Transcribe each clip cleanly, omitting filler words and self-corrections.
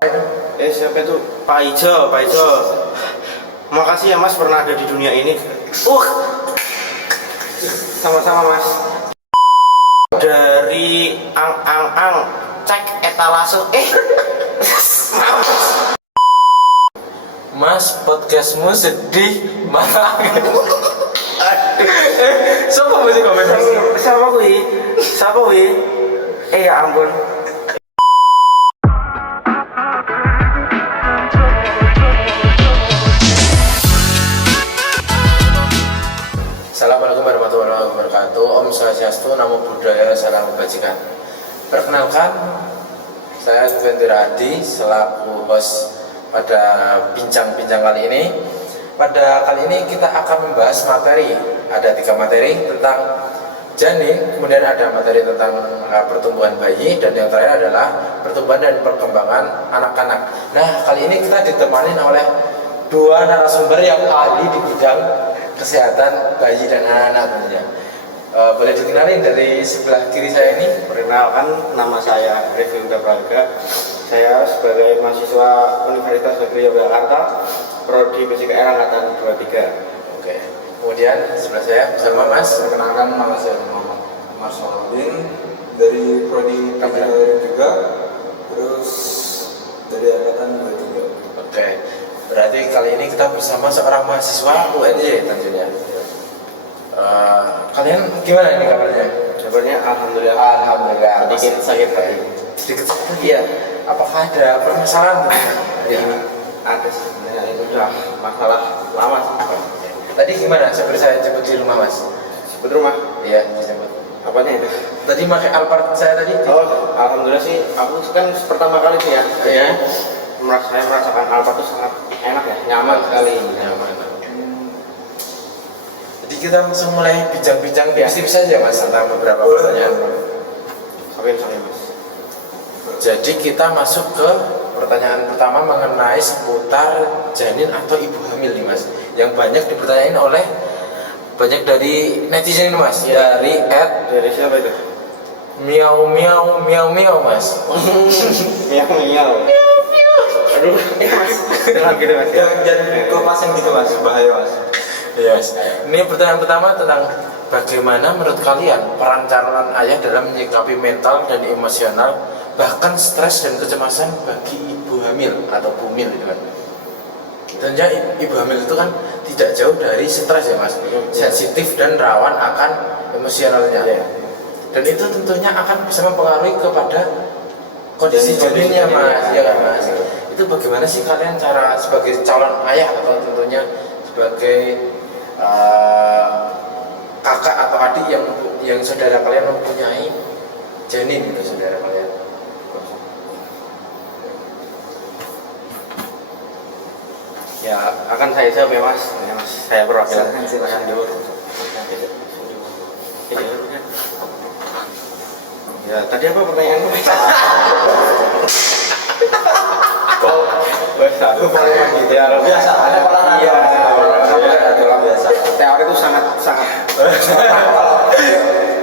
Siapa itu? Pak Ijo, Pak Ijo. Makasih ya Mas pernah ada di dunia ini. Sama-sama Mas. Dari ang cek etalase. Mas, podcastmu sedih banget. Siapa masih komen? Siapa wi? Ya ampun. Assalamualaikum warahmatullahi wabarakatuh. Om Swastiastu, Namo Buddhaya, Salam Kebajikan. Perkenalkan, saya Sufian Tirahadi selaku host pada bincang-bincang kali ini. Pada kali ini kita akan membahas materi. Ada 3 materi tentang janin, kemudian ada materi tentang pertumbuhan bayi, dan yang terakhir adalah pertumbuhan dan perkembangan anak-anak. Nah, kali ini kita ditemani oleh 2 narasumber yang ahli di bidang kesehatan bayi dan anak-anak tentunya. Boleh dikenalin dari sebelah kiri saya ini? Perkenalkan, nama saya Revy Huda Praga. Saya sebagai mahasiswa Universitas Negeri Yogyakarta, Prodi Fisika Angkatan 23. Oke. Kemudian sebelah saya bersama Mas. Perkenalkan, nama saya Muhammad Marsaluddin dari Prodi Fisika juga, terus dari Angkatan 23. Oke. Berarti kali ini kita bersama seorang mahasiswa UNJ tentunya. Kalian gimana ini kabarnya? Kabarnya alhamdulillah. Alhamdulillah. Sedikit sakit tadi. Sedikit sakit. Iya. Apakah ada permasalahan hari ini? Ada sebenarnya, itu sudah masalah lama sih. Tadi gimana? Seperti saya jemput di rumah Mas. Sebut rumah? Iya, dijemput. Apanya itu? Tadi pakai Alphard saya tadi. Oh, alhamdulillah sih. Aku kan pertama kali sih ya. Iya. Saya merasakan Alphard itu sangat enak ya, nyaman sekali. Nyaman. Jadi kita langsung mulai bincang-bincang tips-tips saja Mas tentang beberapa pertanyaan. Oke, Mas. Jadi kita masuk ke pertanyaan pertama mengenai seputar janin atau ibu hamil nih Mas, yang banyak dipertanyain oleh banyak dari netizen ini Mas, Ya. dari Dari siapa itu? miau miau miau miau Mas. Miau. Aduh, Mas. Jangan gitu Mas. Jangan kelepasan gitu Mas, bahaya Mas. Yes. Ini pertanyaan pertama tentang bagaimana menurut kalian peran calon ayah dalam menyikapi mental dan emosional, bahkan stres dan kecemasan bagi ibu hamil atau bumil gitu kan. Tentunya ibu hamil itu kan tidak jauh dari stres ya Mas, sensitif dan rawan akan emosionalnya. Ya. Dan itu tentunya akan bisa mempengaruhi kepada kondisi janinnya Mas, ya kan Mas. Itu bagaimana sih kalian cara sebagai calon ayah atau tentunya sebagai kakak atau adik yang saudara kalian mempunyai janin gitu saudara kalian? Ya, akan saya jawab ya Mas. Ya, Mas. Saya perwakilan. Silakan jawab. Ya, tadi apa pertanyaannya Mas? Itu paling gitu ya. Biasa ada olahraga. Iya, Ada biasa. teori itu sangat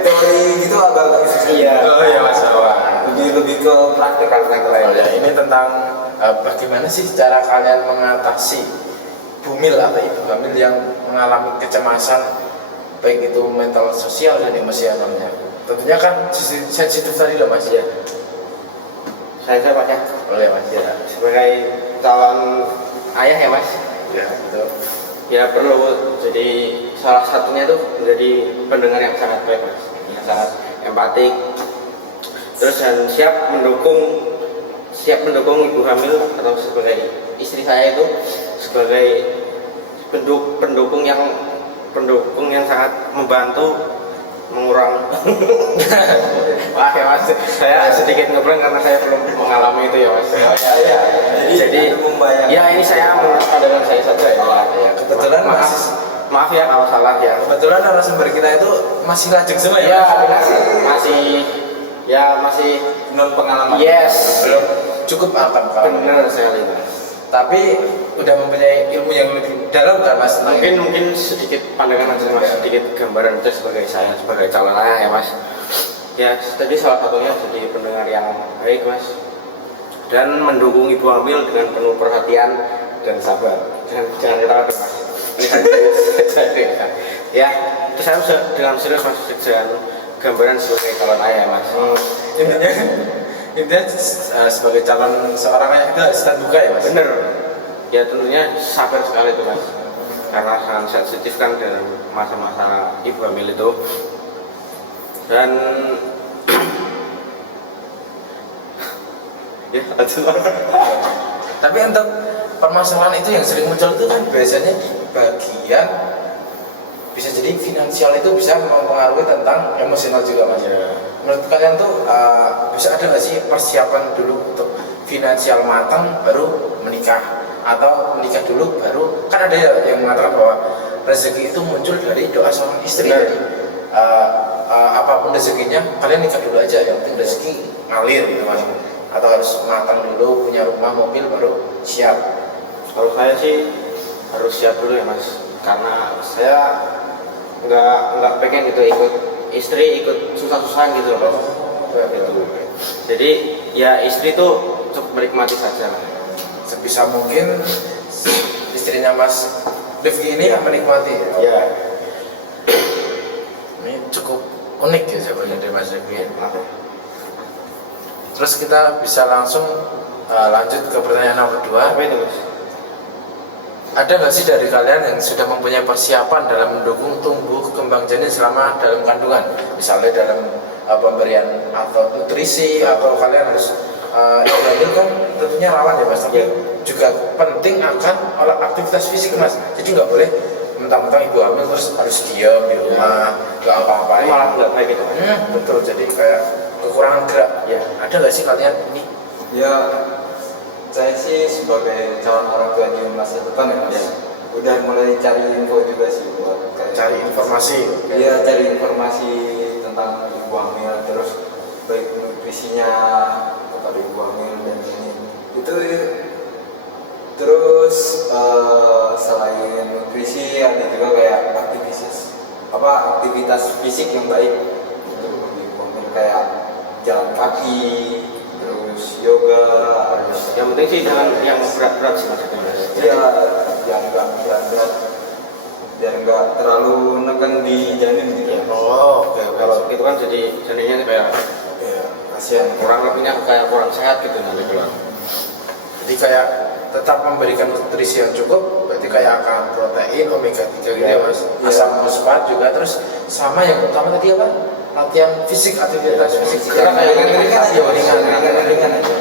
Teori gitu agak susah. iya. Oh iya Mas. Lebih ke praktek Oh, ya, ini tentang bagaimana sih cara kalian mengatasi bumil atau ibu hamil yang mengalami kecemasan baik itu mental, sosial dan emosionalnya. Tentunya kan sensitif tadi loh Mas ya. Saya jawab ya. Boleh Mas ya. Sebagai calon ayah ya Mas. Ya betul. Ya perlu jadi salah satunya itu menjadi pendengar yang sangat baik Mas, yang sangat empatik, terus dan siap mendukung ibu hamil atau sebagai istri saya itu sebagai pendukung yang sangat membantu mengurangi. Wah ya Mas, saya sedikit ngeblank karena saya belum mengalami itu ya Mas. Jadi ya ini saya menurut pandangan saya saja ya. Ya, kebetulan maaf ya kalau salah ya. Kebetulan narasumber kita itu masih lajeng semua Ya, ya. masih non pengalaman. yes, Belum cukup akan benar sekali Mas. tapi udah mempunyai ilmu yang lebih dalam kan Mas? Mungkin sedikit pandangan aja Mas, sedikit gambaran aja sebagai saya sebagai calon ayah ya Mas. Ya tadi salah satunya jadi pendengar yang baik Mas. dan mendukung ibu hamil dengan penuh perhatian dan sabar. Jangan ketawa dong mas. Ini kan serius. Ya, itu saya sudah dengan serius mas dengan gambaran sebagai calon ayah mas. Intinya sebagai calon seorang ayah itu harus terbuka ya mas. Bener. Ya tentunya sabar sekali itu mas. Karena sangat sensitif kan dalam masa-masa ibu hamil itu. Dan ya lanjut. Tapi untuk permasalahan itu yang sering muncul itu kan biasanya di bagian bisa jadi finansial itu bisa mempengaruhi tentang emosional juga mas. Ya. Menurut kalian tuh bisa ada nggak sih persiapan dulu untuk finansial matang baru menikah, atau menikah dulu baru, kan ada yang mengatakan bahwa rezeki itu muncul dari doa seorang istri. Benar. Jadi apapun rezekinya kalian nikah dulu aja, yang penting rezeki ngalir gitu mas. Atau harus matang dulu, punya rumah mobil baru siap. Kalau saya sih harus siap dulu ya mas, karena saya nggak pengen gitu ikut istri ikut susah-susahan gitu loh mas. Gitu. Jadi ya istri tuh cukup menikmati saja lah. Sebisa mungkin istrinya mas Rifki ini menikmati. Ya. Ini cukup unik ya jawabannya dari mas Rifki. Kenapa? Terus kita bisa langsung lanjut ke pertanyaan nomor 2. Apa itu mas? Ada nggak sih dari kalian yang sudah mempunyai persiapan dalam mendukung tumbuh kembang janin selama dalam kandungan? Misalnya dalam pemberian atau nutrisi, atau kalian harus ibu hamil kan tentunya rawan ya mas, tapi juga penting akan aktivitas fisik mas. Jadi nggak boleh mentang-mentang ibu hamil terus harus diam di rumah, nggak apa-apain. Malah nggak baik itu mas. Betul, jadi kayak kekurangan gerak. Ya. Ada nggak sih kalian ini? Ya, saya sih sebagai calon orang tua di masa depan ya mas, Ya. udah mulai cari info juga sih buat kayak Cari informasi. Iya, cari informasi tentang ibu hamil, terus baik nutrisinya kepada ibu hamil dan ini itu. Terus selain nutrisi ada juga kayak aktivitas fisik yang baik untuk ibu hamil, kayak jalan kaki, terus yoga. Yang penting sih jangan yang berat-berat sih mas. Iya, yang enggak berat-berat, biar enggak terlalu neken di janin gitu. Ya. Oh, oke. Kalau itu kan jadi janinnya kayak Ya, kasihan. kurang lebihnya kayak kurang sehat gitu nanti keluar. Jadi kayak tetap memberikan nutrisi yang cukup, berarti kayak akan protein, omega 3 gitu ya mas. Ya. Asam fosfat juga, terus sama yang utama tadi apa? Latihan fisik, aktivitas fisik. Gerak kayak ringan aja, ringan aja.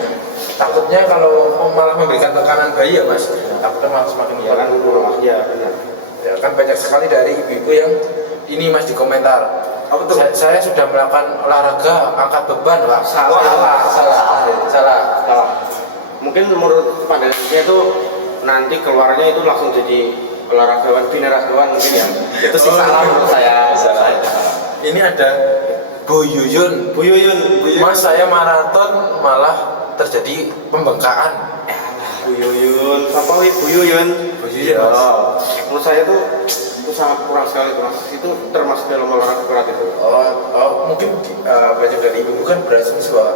Takutnya kalau malah memberikan tekanan bayi ya mas, takutnya malah semakin Ya kan berat. ya benar. Ya kan banyak sekali dari ibu-ibu yang ini mas di komentar. Apa tuh? Saya sudah melakukan olahraga angkat beban pak. Salah. Mungkin menurut pandangan saya itu nanti keluarnya itu langsung jadi olahragawan binaragawan mungkin ya. Itu sih salah menurut saya. Ini ada Bu Yuyun. Bu Yuyun. Mas saya maraton malah terjadi pembengkakan. Bu Yuyun. Siapa wih Bu Yuyun? Bu Yuyun, Ya. Mas. Menurut saya itu sangat kurang sekali mas. Itu termasuk dalam olahraga berat itu. Mungkin banyak dari ibu kan berasumsi bahwa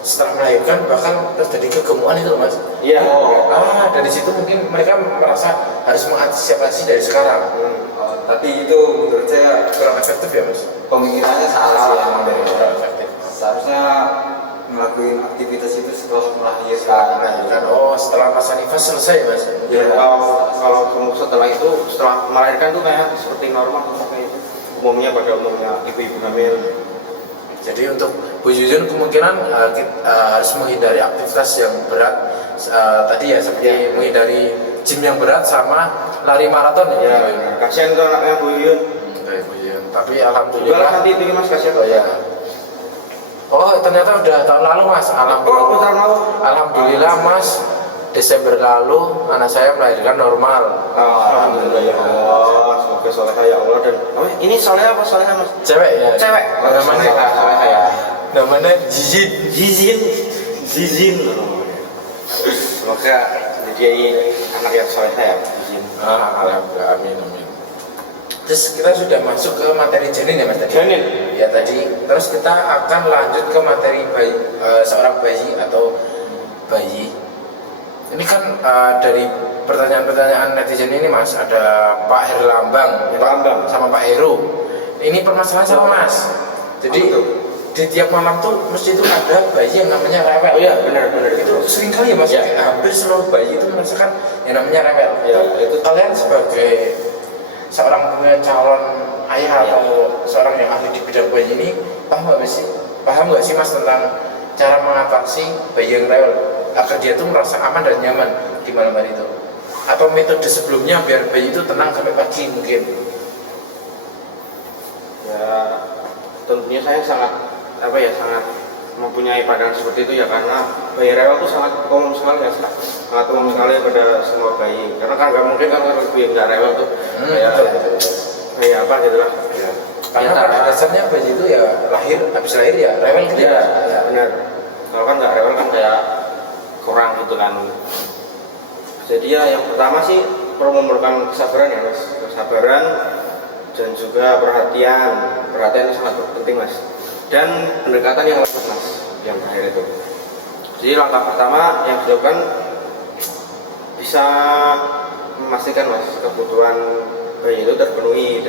setelah melahirkan bahkan terjadi kegemukan itu loh mas. Iya. Dari situ mungkin mereka merasa harus mengantisipasi dari sekarang. Tapi itu menurut saya Kurang efektif ya mas. pemikirannya salah sih emang dari Kurang orang. efektif. Seharusnya ngelakuin aktivitas itu setelah Setelah melahirkan. melahirkan, setelah masa nifas selesai mas. Iya. Kalau kamu setelah itu setelah melahirkan tuh kayak seperti normal kayak umumnya pada umumnya ibu-ibu hamil. Jadi untuk Bu Yuyun kemungkinan harus menghindari aktivitas yang berat tadi ya, seperti menghindari gym yang berat sama lari maraton ya. Ya, kasihan tuh anaknya Bu Yuyun. Kayak Bu Yuyun. Tapi Juga alhamdulillah. nanti itu mas kasihan. Oh ya. Oh ternyata udah tahun lalu mas. Oh, tahun lalu. Alhamdulillah mas. Desember lalu anak saya melahirkan normal. Alhamdulillah ya Allah. Semoga solehah ya Allah dan ini solehah apa solehah mas? Cewek ya. Cewek. Namanya Solehah ya. namanya Jijin. Zizin. Semoga jadi anak yang solehah ya. Zizin. Alhamdulillah, amin. Terus kita sudah masuk ke materi janin ya mas tadi? Janin. Ya tadi. Terus kita akan lanjut ke materi bayi, seorang bayi atau bayi. Ini kan dari pertanyaan-pertanyaan netizen ini Mas, ada Pak Herlambang, sama Pak Heru. Ini permasalahan sama Mas. Jadi di tiap malam tuh mesti itu ada bayi yang namanya rewel. Oh iya, benar Itu sering kali ya Mas. Ya. Hampir seluruh bayi itu merasakan yang namanya rewel. Ya, itu Kalian sebagai seorang punya calon ayah Ya. atau seorang yang ahli di bidang bayi ini paham nggak sih Mas tentang cara mengatasi bayi yang rewel agar dia tuh merasa aman dan nyaman di malam hari itu, atau metode sebelumnya biar bayi itu tenang sampai pagi mungkin? Ya, tentunya saya sangat mempunyai pandangan seperti itu ya, karena bayi rewel itu sangat umum sekali ya, sangat umum sekali pada semua bayi. Karena kan nggak mungkin kan bayi nggak rewel tuh kayak apa gitu lah. Ya. Karena pada dasarnya bayi itu ya habis lahir ya rewel gitu ya. Benar. Kalau kan nggak rewel kan kayak kurang gitu kan. Jadi ya yang pertama sih perlu memerlukan kesabaran ya Mas, kesabaran dan juga perhatian itu sangat penting Mas, dan pendekatan yang lengkap Mas yang terakhir itu. Jadi langkah pertama yang dilakukan bisa memastikan Mas kebutuhan bayi itu terpenuhi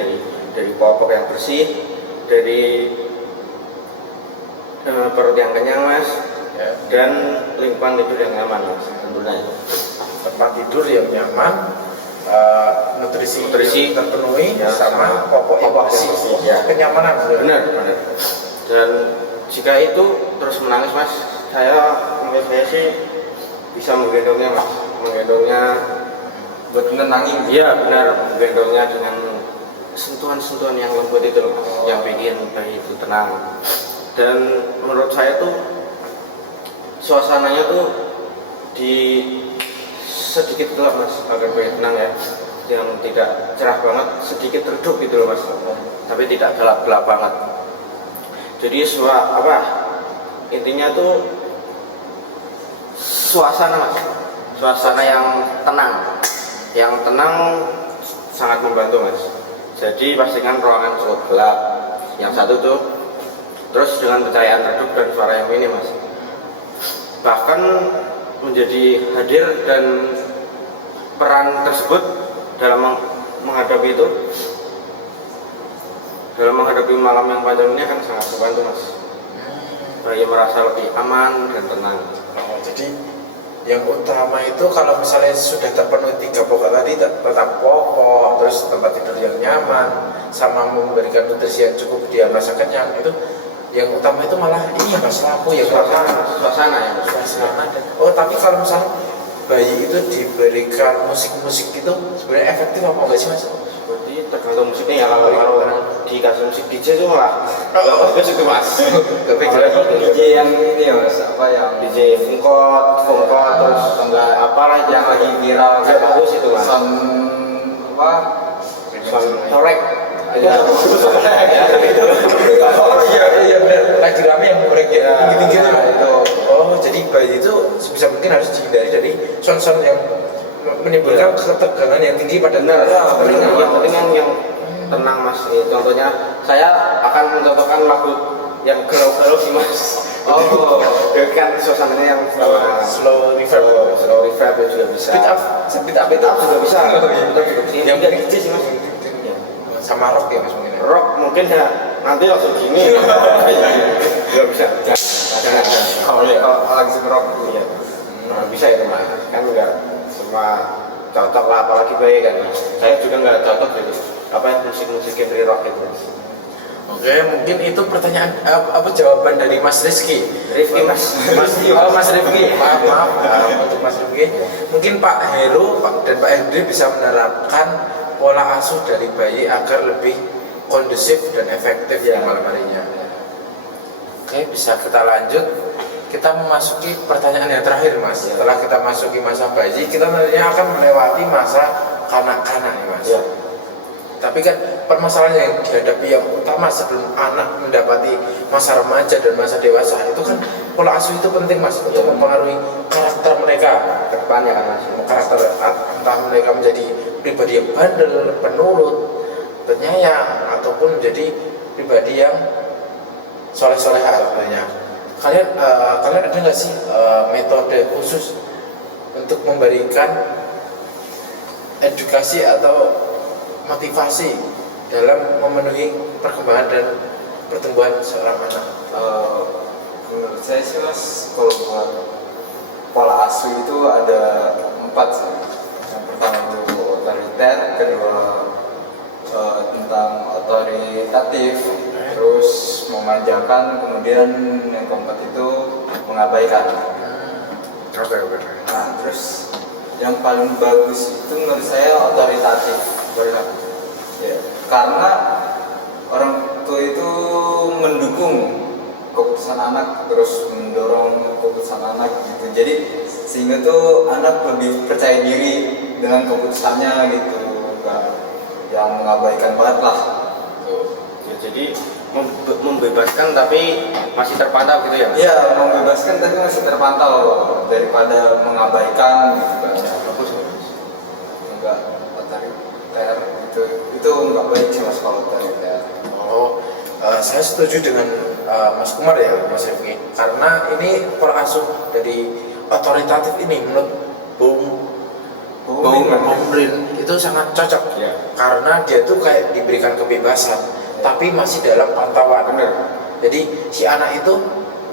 dari popok yang bersih, dari perut yang kenyang Mas, dan lingkungan tidur yang nyaman Mas, tentunya itu. Tempat tidur yang nyaman, nutrisi terpenuhi, ya, sama popok yang bersih, ya. kenyamanan. Benar. Dan jika itu terus menangis Mas, menurut saya sih bisa menggendongnya Mas, buat menenangin. Iya benar, menggendongnya dengan sentuhan-sentuhan yang lembut itu loh Mas, yang bikin bayi itu tenang. Dan menurut saya tuh suasananya tuh di sedikit gelap Mas, agar bayi tenang ya, yang tidak cerah banget, sedikit redup gitu loh Mas, tapi tidak gelap-gelap banget. Jadi intinya tuh suasana Mas, suasana yang tenang sangat membantu Mas. Jadi pastikan ruangan cukup gelap, yang satu tuh, terus dengan pencahayaan redup dan suara yang minim Mas, bahkan menjadi hadir, dan peran tersebut dalam menghadapi malam yang panjang ini akan sangat membantu Mas. Bayi merasa lebih aman dan tenang. Jadi yang utama itu kalau misalnya sudah terpenuhi 3 pokok tadi, tetap popok, terus tempat tidur yang nyaman, sama memberikan nutrisi yang cukup, dia merasa kenyang, itu yang utama itu malah ini Mas, lampu yang suasana ya. Oh, tapi kalau misalnya bayi itu diberikan musik-musik itu sebenarnya efektif apa enggak sih Mas? Seperti tergantung musiknya ya, kalau dikasih musik DJ itu malah bagus itu Mas. DJ yang ini ya Mas, yang DJ Fungkot terus enggak apalah yang lagi viral kayak bagus itu Mas. Torek. Iya benar. Lagi rame yang korek ya, tinggi-tinggi itu. Oh, jadi bayi itu sebisa mungkin harus dihindari dari sound-sound yang menimbulkan ketegangan yang tinggi pada telinga yang tenang Mas. Contohnya saya akan mencontohkan lagu yang galau-galau sih Mas. Kan suasananya yang slow reverb juga bisa. Speed up juga bisa. Yang dari DJ sih Mas. Sama rock ya Mas mungkin. Rock mungkin ya nanti langsung gini. Nggak bisa. Jangan. kalau lagi rock Iya. Bisa itu Mas. Kan nggak semua cocok lah, apalagi bayi kan Mas. Saya juga nggak cocok gitu. Musik-musik genre rock itu Mas. Oke, mungkin itu pertanyaan jawaban dari Mas Rizky. Mas Rifki. Maaf untuk Mas Rifki. Mungkin Pak Heru dan Pak Hendri bisa menerapkan pola asuh dari bayi agar lebih kondusif dan efektif di malam harinya. Oke, bisa kita lanjut. Kita memasuki pertanyaan yang terakhir Mas. Setelah kita masuki masa bayi, kita nantinya akan melewati masa kanak-kanak nih Mas. Ya. Tapi kan permasalahan yang dihadapi yang utama sebelum anak mendapati masa remaja dan masa dewasa itu kan pola asuh itu penting Mas, untuk mempengaruhi karakter mereka ke depan ya kan Mas. Karakter entah mereka menjadi pribadi yang bandel, penurut, penyayang, ataupun menjadi pribadi yang soleh-soleh banyak. kalian ada nggak sih metode khusus untuk memberikan edukasi atau motivasi dalam memenuhi perkembangan dan pertumbuhan seorang anak? Menurut saya sih mas, kalau buat pola asuh itu ada 4 sih. Yang pertama itu otoriter, kedua tentang otoritatif, terus memanjakan, kemudian yang keempat itu mengabaikan. Oke. Nah, terus yang paling bagus itu menurut saya otoritatif. Ya, karena orang tua itu mendukung keputusan anak, terus mendorong keputusan anak gitu. Jadi sehingga tuh anak lebih percaya diri dengan keputusannya gitu, enggak yang mengabaikan banget lah. Ya, jadi membebaskan tapi masih terpantau gitu ya? Iya, membebaskan tapi masih terpantau daripada mengabaikan gitu kan. Bagus. Enggak otoriter itu enggak baik sih mas kalau otoriter. Saya setuju dengan Mas Kumar ya, Mas Rifki, karena ini pola asuh dari otoritatif ini menurut Bung Rin itu sangat cocok Ya. karena dia tuh kayak diberikan kebebasan tapi masih dalam pantauan. Benar. Jadi si anak itu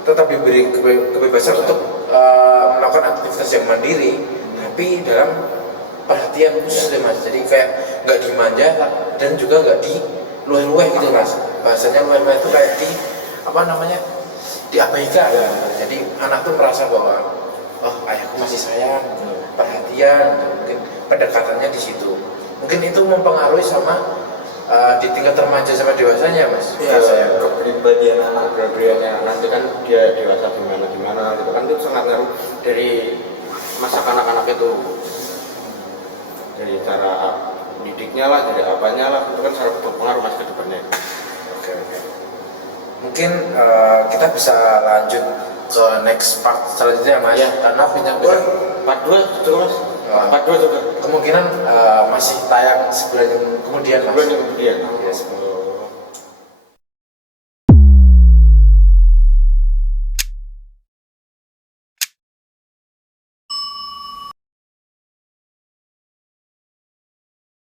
tetap diberi kebebasan untuk melakukan aktivitas yang mandiri tapi dalam perhatian khusus deh mas. Jadi kayak nggak dimanja dan juga nggak di lueh-lueh gitu mas. Bahasanya lueh-lueh itu kayak diabaikan. Jadi anak tuh merasa bahwa oh ayahku masih sayang, perhatian, mungkin pendekatannya di situ. Mungkin itu mempengaruhi sama di tingkat remaja sama dewasanya mas. Iya, kepribadian anak. Nanti kan dia dewasa gimana gitu kan, itu sangat ngaruh dari masa kanak-kanak itu, dari cara didiknya lah, dari apanya lah, itu kan sangat berpengaruh mas ke depannya. Oke. Mungkin kita bisa lanjut ke next part selanjutnya mas. Ya. Karena bincang-bincang Part 2 juga mas? Part 2 juga? kemungkinan masih tayang sebulan kemudian mas. Sebulan kemudian. Ya, sebulan